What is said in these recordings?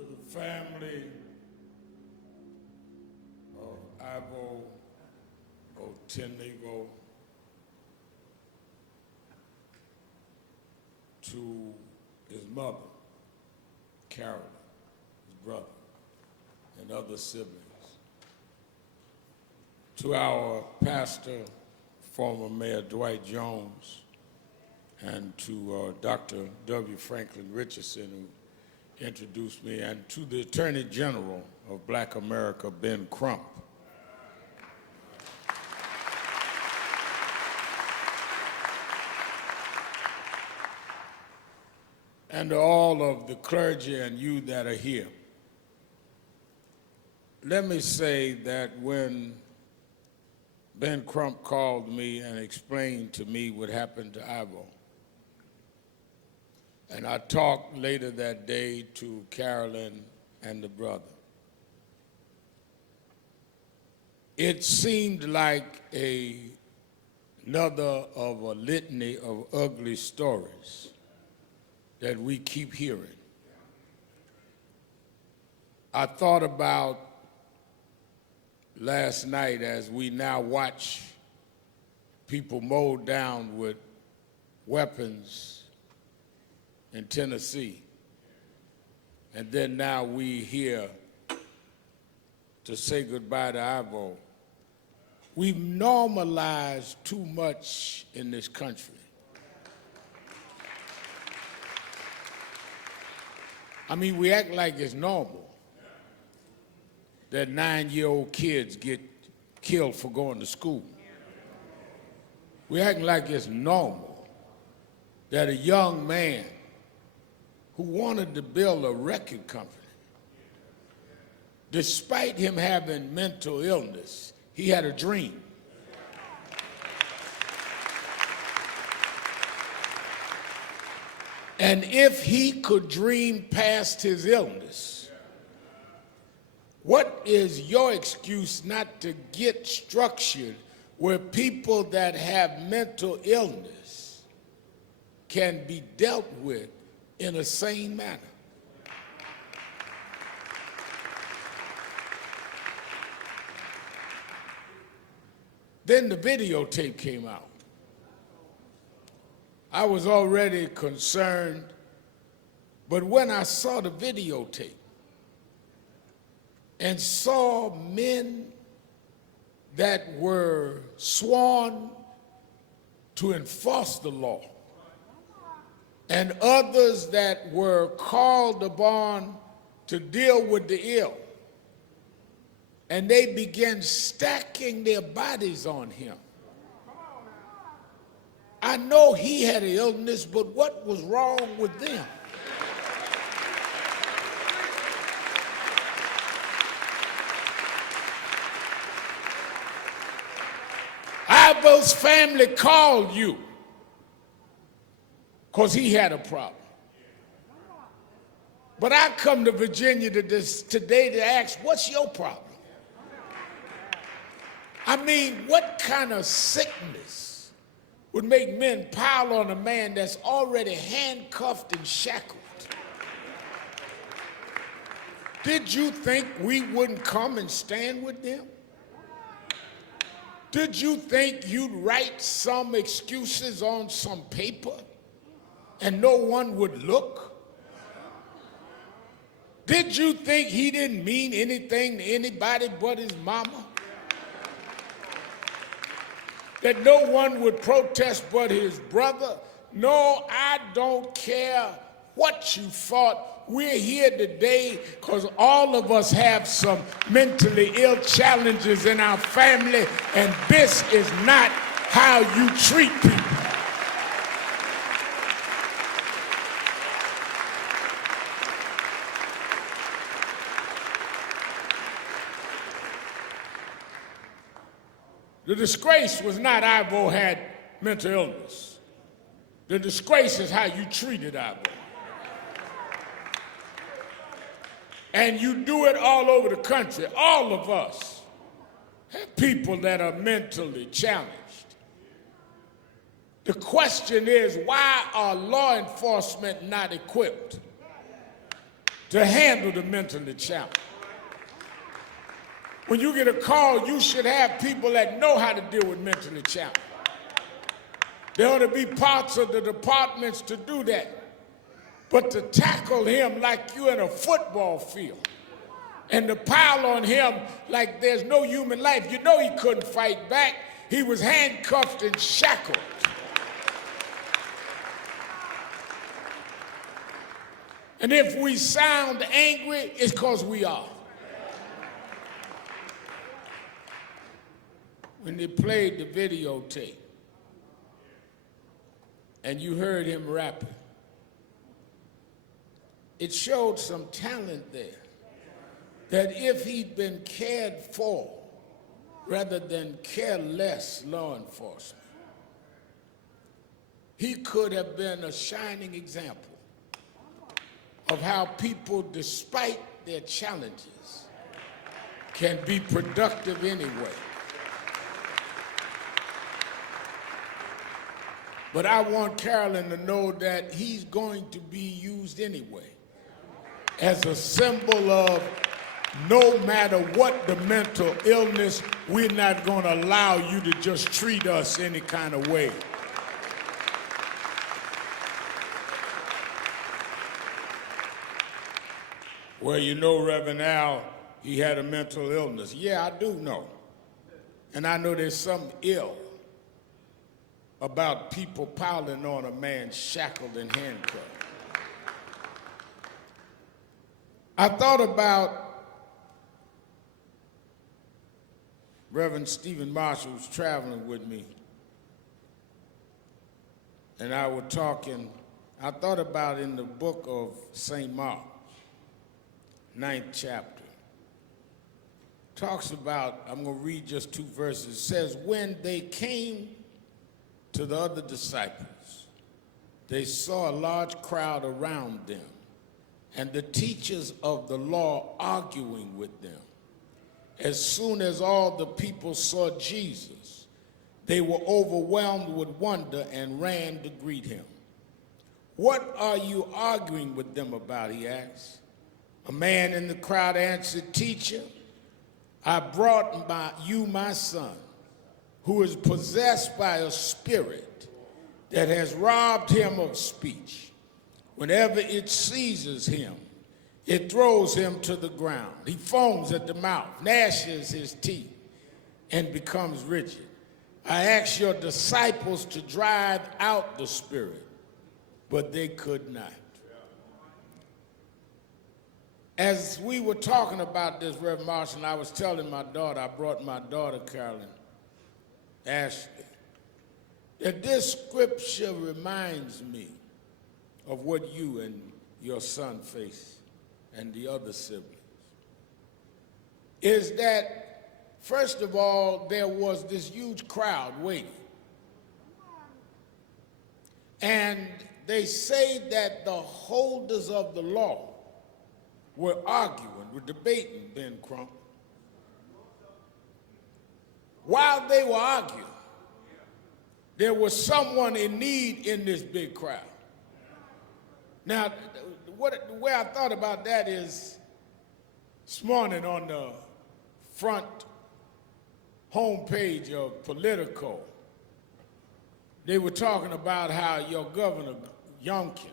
to the family of Irvo Otieno, to his mother, Carolyn, his brother, and other siblings, to our pastor, former Mayor Dwight Jones, and to Dr. W. Franklin Richardson, who introduced me, and to the Attorney General of Black America, Ben Crump. And to all of the clergy and you that are here. Let me say that when Ben Crump called me and explained to me what happened to Irvo, and I talked later that day to Carolyn and the brother, it seemed like another of a litany of ugly stories that we keep hearing. I thought about last night as we now watch people mowed down with weapons in Tennessee, and then now we hear to say goodbye to Irvo. We've normalized too much in this country. I mean, we act like it's normal that 9-year-old kids get killed for going to school. We act like it's normal that a young man who wanted to build a record company, despite him having mental illness, he had a dream. And if he could dream past his illness, what is your excuse not to get structured where people that have mental illness can be dealt with in a sane manner? Then the videotape came out. I was already concerned, but when I saw the videotape and saw men that were sworn to enforce the law and others that were called upon to deal with the ill, and they began stacking their bodies on him. I know he had an illness, but what was wrong with them? Irvo's family called you because he had a problem. But I come to Virginia today to ask, what's your problem? I mean, what kind of sickness would make men pile on a man that's already handcuffed and shackled? Did you think we wouldn't come and stand with them? Did you think you'd write some excuses on some paper and no one would look? Did you think he didn't mean anything to anybody but his mama? That no one would protest but his brother? No, I don't care what you thought. We're here today because all of us have some mentally ill challenges in our family, and this is not how you treat people. The disgrace was not Irvo had mental illness. The disgrace is how you treated Irvo. And you do it all over the country. All of us have people that are mentally challenged. The question is, why are law enforcement not equipped? to handle the mentally challenged. When you get a call, you should have people that know how to deal with mentally challenged. There ought to be parts of the departments to do that. But to tackle him like you're in a football field and to pile on him like there's no human life, you know he couldn't fight back. He was handcuffed and shackled. And if we sound angry, it's because we are. When they played the videotape and you heard him rapping, it showed some talent there, that if he'd been cared for rather than careless law enforcement, he could have been a shining example of how people, despite their challenges, can be productive anyway. But I want Carolyn to know that he's going to be used anyway as a symbol of no matter what the mental illness, we're not going to allow you to just treat us any kind of way. Well, you know, Reverend Al, he had a mental illness. Yeah, I do know. And I know there's something ill about people piling on a man shackled and handcuffed. I thought about Reverend Stephen Marshall, who's traveling with me, and I were talking. I thought about in the book of St. Mark, 9th chapter, talks about, I'm going to read just 2 verses. It says, when they came to the other disciples, they saw a large crowd around them, and the teachers of the law arguing with them. As soon as all the people saw Jesus, they were overwhelmed with wonder and ran to greet him. What are you arguing with them about, he asked. A man in the crowd answered, Teacher, I brought you my son, who is possessed by a spirit that has robbed him of speech. Whenever it seizes him, it throws him to the ground. He foams at the mouth, gnashes his teeth, and becomes rigid. I asked your disciples to drive out the spirit, but they could not. As we were talking about this, Reverend Marshall, I was telling my daughter, I brought my daughter, Carolyn Ashley, that this scripture reminds me of what you and your son face and the other siblings. Is that, first of all, there was this huge crowd waiting. And they say that the holders of the law were arguing, were debating, Ben Crump. While they were arguing, there was someone in need in this big crowd. Now, the way I thought about that is this morning on the front homepage of Politico, they were talking about how your governor, Youngkin,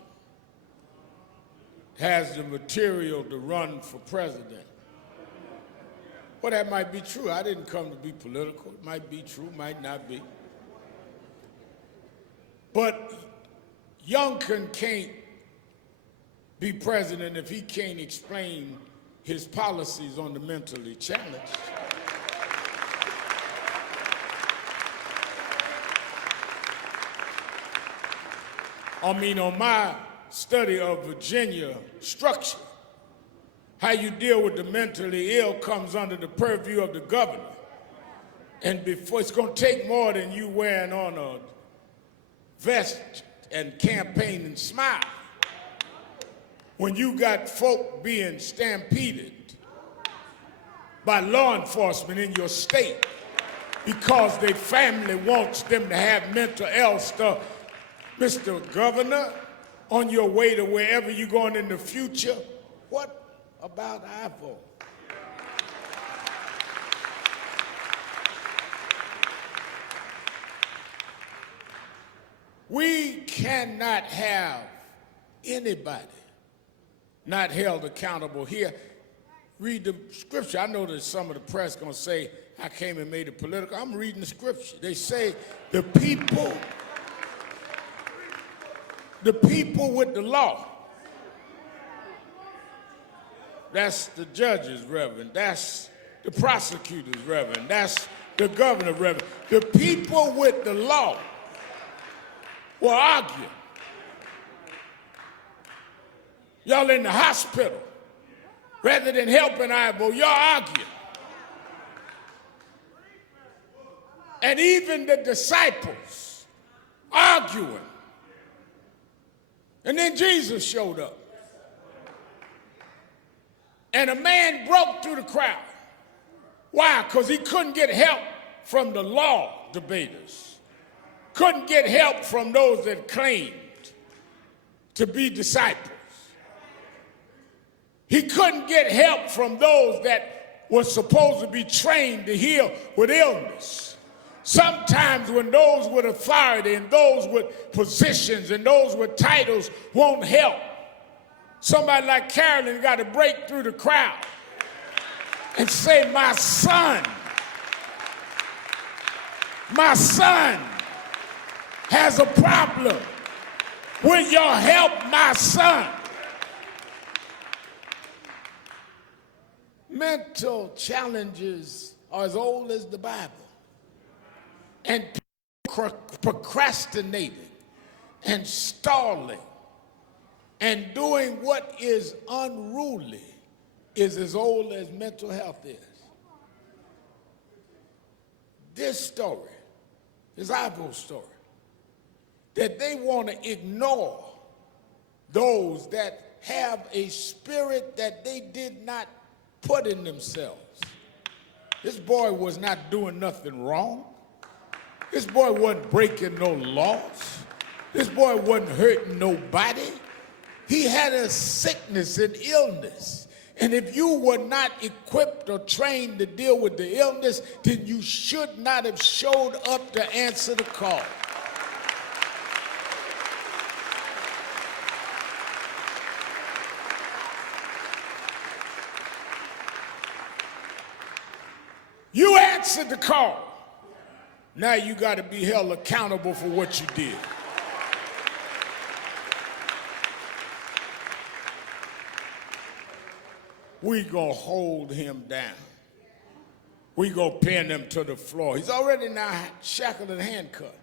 has the material to run for president. Well, that might be true. I didn't come to be political. It might be true, might not be. But Youngkin can't be president if he can't explain his policies on the mentally challenged. I mean, on my study of Virginia structure, how you deal with the mentally ill comes under the purview of the governor. And before, it's going to take more than you wearing on a vest and campaign and smile. When you got folk being stampeded by law enforcement in your state because their family wants them to have mental health stuff, Mr. Governor, on your way to wherever you're going in the future, What about Irvo? We cannot have anybody not held accountable here. Read the scripture. I know that some of the press going to say, I came and made it political. I'm reading the scripture. They say the people with the law. That's the judges, Reverend. That's the prosecutors, Reverend. That's the governor, Reverend. The people with the law will argue. Y'all in the hospital. Rather than helping Irvo, y'all argue. And even the disciples arguing. And then Jesus showed up. And a man broke through the crowd. Why? Because he couldn't get help from the law debaters. Couldn't get help from those that claimed to be disciples. He couldn't get help from those that were supposed to be trained to heal with illness. Sometimes when those with authority and those with positions and those with titles won't help, somebody like Carolyn got to break through the crowd and say, my son has a problem. Will y'all help my son? Mental challenges are as old as the Bible. And procrastinating and stalling and doing what is unruly is as old as mental health is. This story is Irvo's story. That they want to ignore those that have a spirit that they did not put in themselves. This boy was not doing nothing wrong. This boy wasn't breaking no laws. This boy wasn't hurting nobody. He had a sickness and illness. And if you were not equipped or trained to deal with the illness, then you should not have showed up to answer the call. You answered the call. Now you got to be held accountable for what you did. We gonna hold him down. We gonna pin him to the floor. He's already now shackled and handcuffed.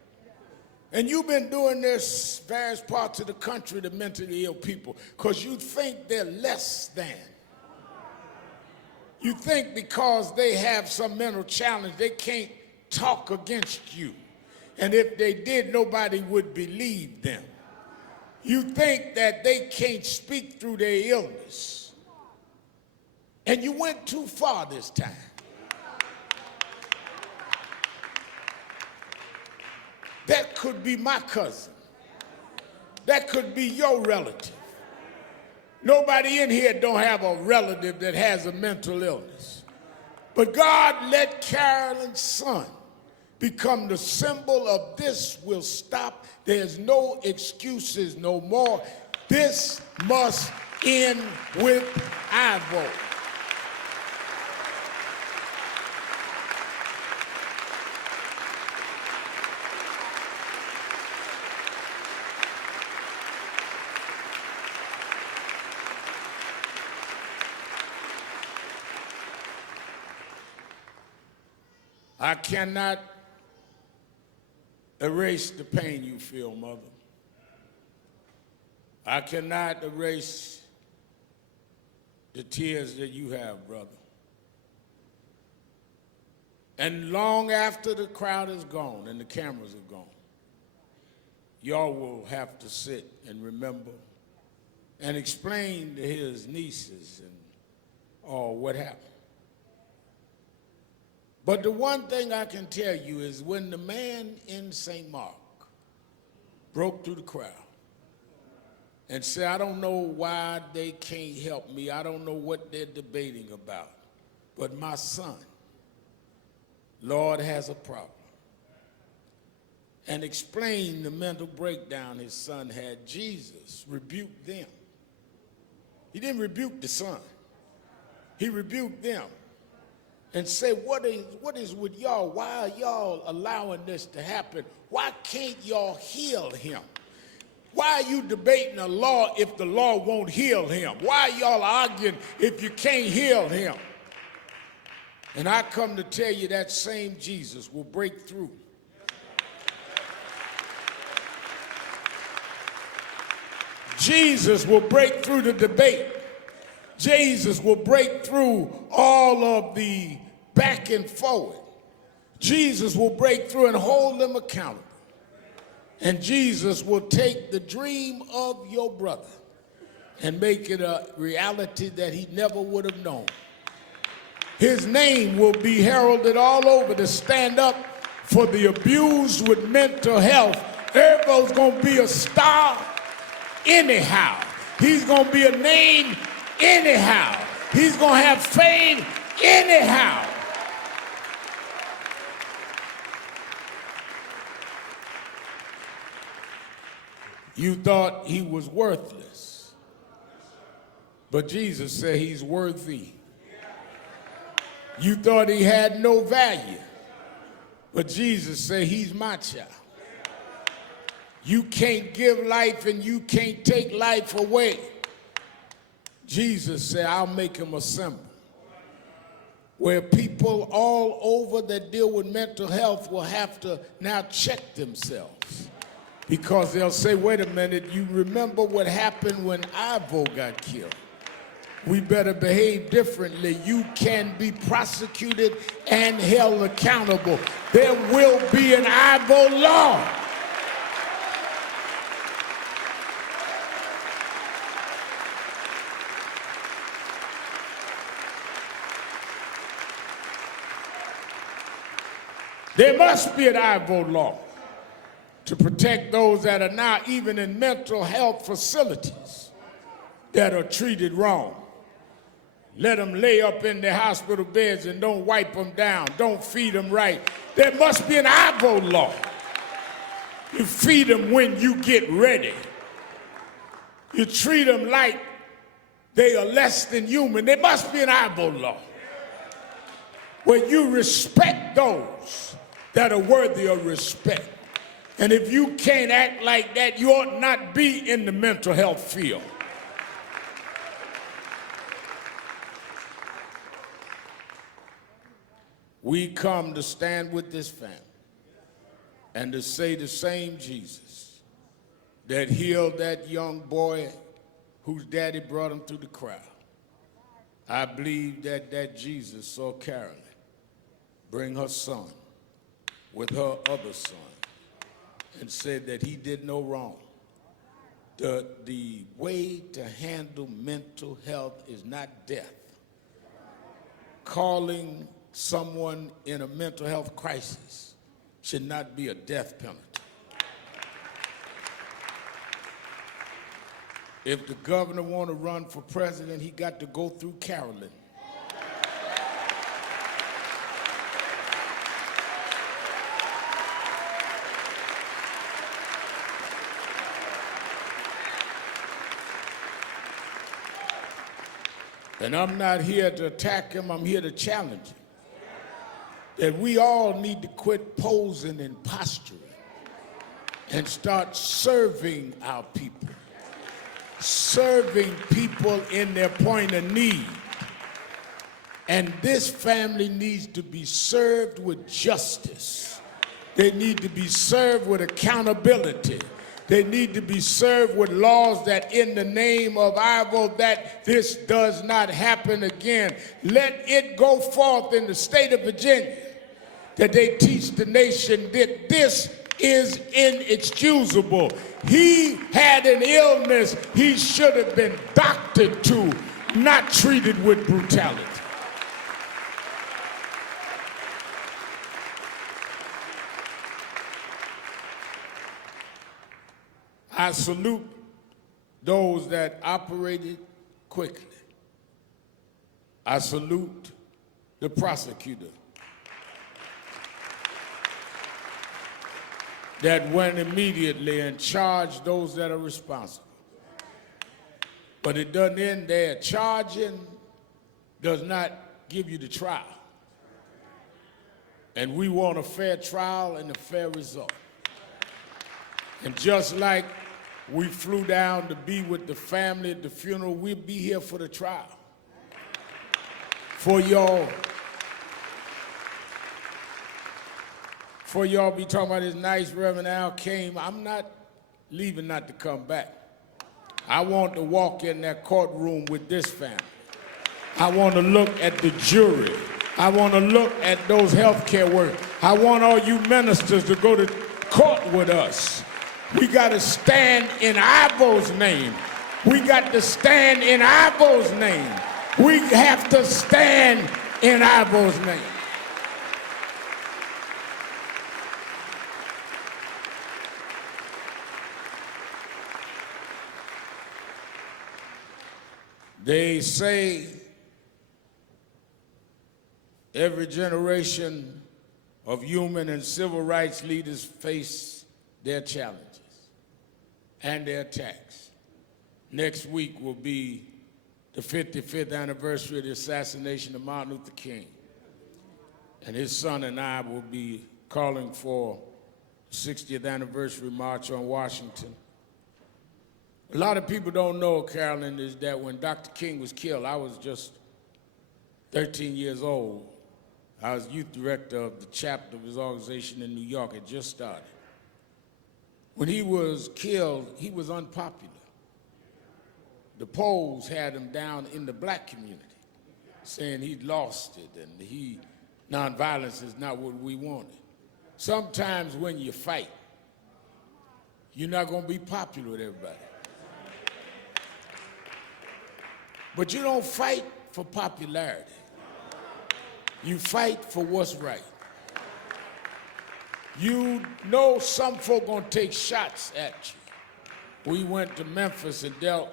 And you've been doing this various parts of the country to mentally ill people because you think they're less than. You think because they have some mental challenge, they can't talk against you. And if they did, nobody would believe them. You think that they can't speak through their illness. And you went too far this time. That could be my cousin. That could be your relative. Nobody in here don't have a relative that has a mental illness. But God let Carolyn's son become the symbol of this will stop. There's no excuses no more. This must end with Irvo. I cannot erase the pain you feel, mother. I cannot erase the tears that you have, brother. And long after the crowd is gone and the cameras are gone, y'all will have to sit and remember and explain to his nieces and what happened. But the one thing I can tell you is when the man in St. Mark broke through the crowd, and say, I don't know why they can't help me. I don't know what they're debating about. But my son, Lord, has a problem. And explain the mental breakdown his son had. Jesus rebuked them. He didn't rebuke the son. He rebuked them and said, what is with y'all? Why are y'all allowing this to happen? Why can't y'all heal him? Why are you debating a law if the law won't heal him? Why are y'all arguing if you can't heal him? And I come to tell you that same Jesus will break through. Jesus will break through the debate. Jesus will break through all of the back and forward. Jesus will break through and hold them accountable. And Jesus will take the dream of your brother and make it a reality that he never would have known. His name will be heralded all over to stand up for the abused with mental health. Irvo's going to be a star anyhow. He's going to be a name anyhow. He's going to have fame anyhow. You thought he was worthless, but Jesus said he's worthy. You thought he had no value, but Jesus said he's my child. You can't give life and you can't take life away. Jesus said, I'll make him a symbol where people all over that deal with mental health will have to now check themselves, because they'll say, wait a minute, you remember what happened when Irvo got killed? We better behave differently. You can be prosecuted and held accountable. There will be an Irvo law. There must be an Irvo law to protect those that are now even in mental health facilities that are treated wrong. Let them lay up in their hospital beds and don't wipe them down, don't feed them right. There must be an Irvo law. You feed them when you get ready. You treat them like they are less than human. There must be an Irvo law where you respect those that are worthy of respect. And if you can't act like that, you ought not be in the mental health field. We come to stand with this family and to say the same Jesus that healed that young boy whose daddy brought him through the crowd. I believe that Jesus saw Carolyn bring her son with her other son and said that he did no wrong. The way to handle mental health is not death. Calling someone in a mental health crisis should not be a death penalty. If the governor want to run for president, he got to go through Carolyn. And I'm not here to attack him, I'm here to challenge him. That we all need to quit posing and posturing and start serving our people. Serving people in their point of need. And this family needs to be served with justice. They need to be served with accountability. They need to be served with laws that in the name of Irvo, that this does not happen again. Let it go forth in the state of Virginia that they teach the nation that this is inexcusable. He had an illness he should have been doctored to, not treated with brutality. I salute those that operated quickly. I salute the prosecutor that went immediately and charged those that are responsible. But it doesn't end there. Charging does not give you the trial. And we want a fair trial and a fair result. And just like we flew down to be with the family at the funeral, we'll be here for the trial. For y'all be talking about this nice Reverend Al came, I'm not leaving not to come back. I want to walk in that courtroom with this family. I want to look at the jury. I want to look at those healthcare workers. I want all you ministers to go to court with us. We got to stand in Irvo's name. We got to stand in Irvo's name. We have to stand in Irvo's name. They say every generation of human and civil rights leaders face their challenges and their attacks. Next week will be the 55th anniversary of the assassination of Martin Luther King. And his son and I will be calling for the 60th anniversary march on Washington. A lot of people don't know, Carolyn, is that when Dr. King was killed, I was just 13 years old. I was youth director of the chapter of his organization in New York. It just started. When he was killed, he was unpopular. The polls had him down in the black community, saying he'd lost it and nonviolence is not what we wanted. Sometimes when you fight, you're not going to be popular with everybody. But you don't fight for popularity. You fight for what's right. You know some folk gonna take shots at you. We went to Memphis and dealt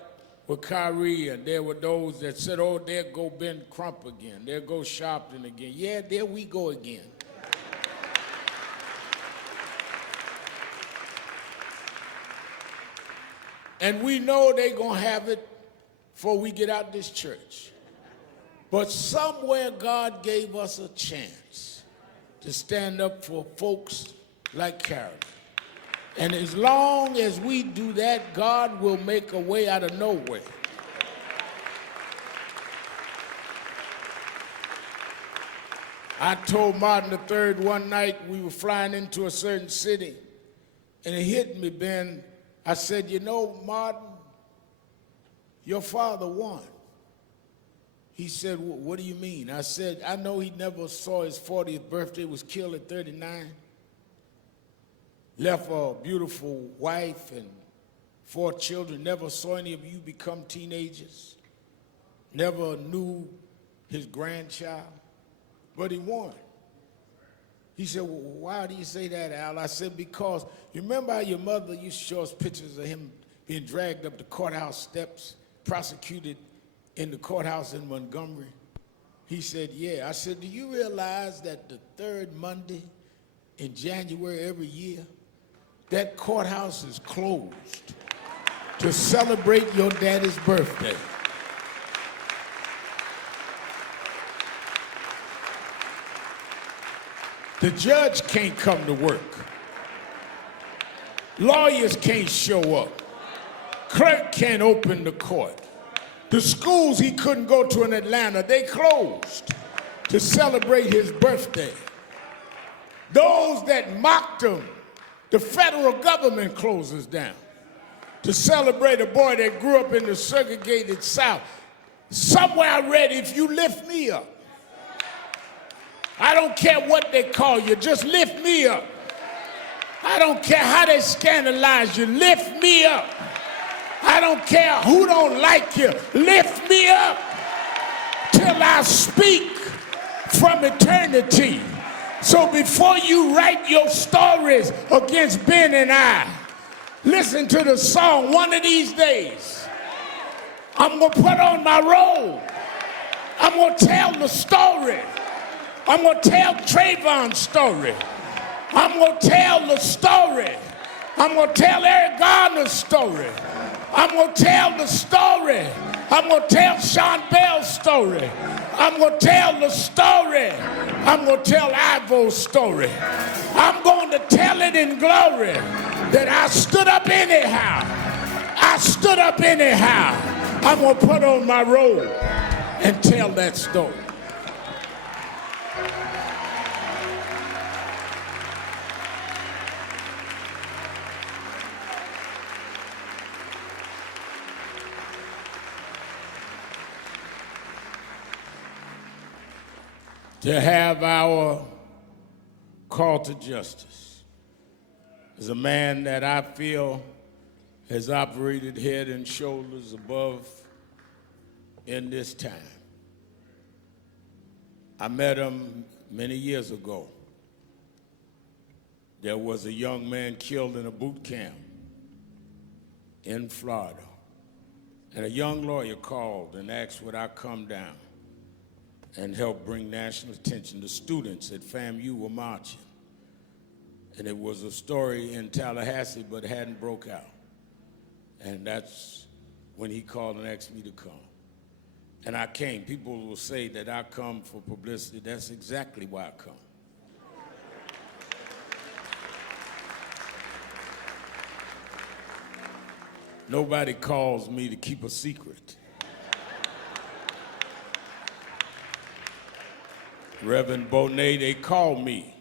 with Kyrie, and there were those that said, oh, there go Ben Crump again. There go Sharpton again. Yeah, there we go again. And we know they gonna have it before we get out this church. But somewhere God gave us a chance to stand up for folks like Carolyn. And as long as we do that, God will make a way out of no way. I told Martin III one night, we were flying into a certain city, and it hit me, Ben. I said, you know, Martin, your father won. He said, what do you mean? I said, I know he never saw his 40th birthday, was killed at 39. Left a beautiful wife and 4 children, never saw any of you become teenagers, never knew his grandchild, but he won. He said, well, why do you say that, Al? I said, because you remember how your mother used to show us pictures of him being dragged up the courthouse steps, prosecuted in the courthouse in Montgomery? He said, yeah. I said, do you realize that the 3rd Monday in January every year, that courthouse is closed to celebrate your daddy's birthday? The judge can't come to work. Lawyers can't show up. Clerk can't open the court. The schools he couldn't go to in Atlanta, they closed to celebrate his birthday. Those that mocked him, the federal government closes down to celebrate a boy that grew up in the segregated South. Somewhere I read, if you lift me up, I don't care what they call you, just lift me up. I don't care how they scandalize you, lift me up. I don't care who don't like you, lift me up till I speak from eternity. So before you write your stories against Ben and I, listen to the song, one of these days, I'm going to put on my robe. I'm going to tell the story. I'm going to tell Trayvon's story. I'm going to tell the story. I'm going to tell Eric Garner's story. I'm going to tell the story. I'm going to tell Sean Bell's story. I'm going to tell the story. I'm going to tell Irvo's story. I'm going to tell it in glory that I stood up anyhow. I stood up anyhow. I'm going to put on my robe and tell that story. To have our call to justice is a man that I feel has operated head and shoulders above in this time. I met him many years ago. There was a young man killed in a boot camp in Florida. And a young lawyer called and asked would I come down and help bring national attention. The students at FAMU were marching. And it was a story in Tallahassee, but hadn't broke out. And that's when he called and asked me to come. And I came. People will say that I come for publicity. That's exactly why I come. Nobody calls me to keep a secret. Reverend Bonet, they call me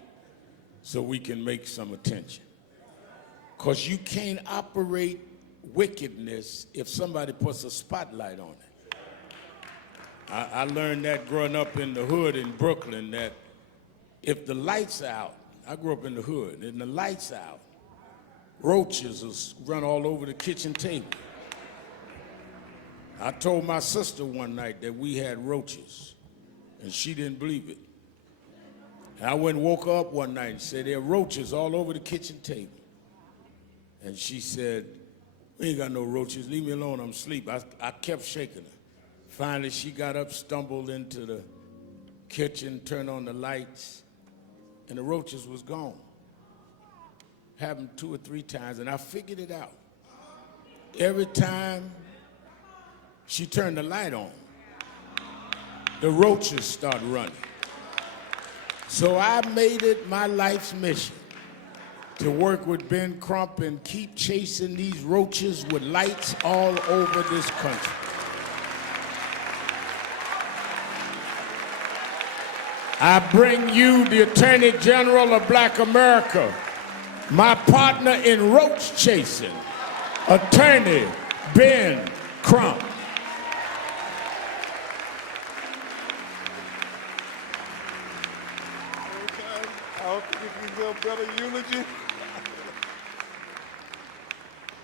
so we can make some attention. Because you can't operate wickedness if somebody puts a spotlight on it. I learned that growing up in the hood in Brooklyn, that if the lights out, I grew up in the hood, and the lights out, roaches will run all over the kitchen table. I told my sister one night that we had roaches, and she didn't believe it. And I went and woke her up one night and said, there are roaches all over the kitchen table. And she said, we ain't got no roaches, leave me alone, I'm asleep. I kept shaking her. Finally, she got up, stumbled into the kitchen, turned on the lights, and the roaches was gone. Happened 2 or 3 times, and I figured it out. Every time she turned the light on, the roaches started running. So I made it my life's mission to work with Ben Crump and keep chasing these roaches with lights all over this country. I bring you the Attorney General of Black America, my partner in roach chasing, Attorney Ben Crump. I hope you give you a little better eulogy.